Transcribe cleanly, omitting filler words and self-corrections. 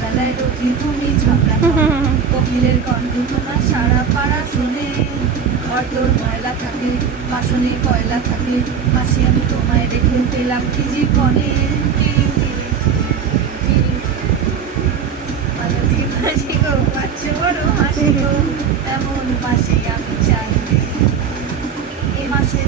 বেলায় রোজি তুমি ঝগড়া করো। কোকিলের কণ্ঠ তোমার সারা পাড়া শোনে। ঘরদোর ময়লা থাকে, বাসনে কয়লা থাকে, মাসি আমি তোমায় রেখে পেলাম কি জীবনে। মাঝি মাঝি গো পাচ্ছে বড় হাসি গো, এমন মাসে আমি চাই। এ মাসে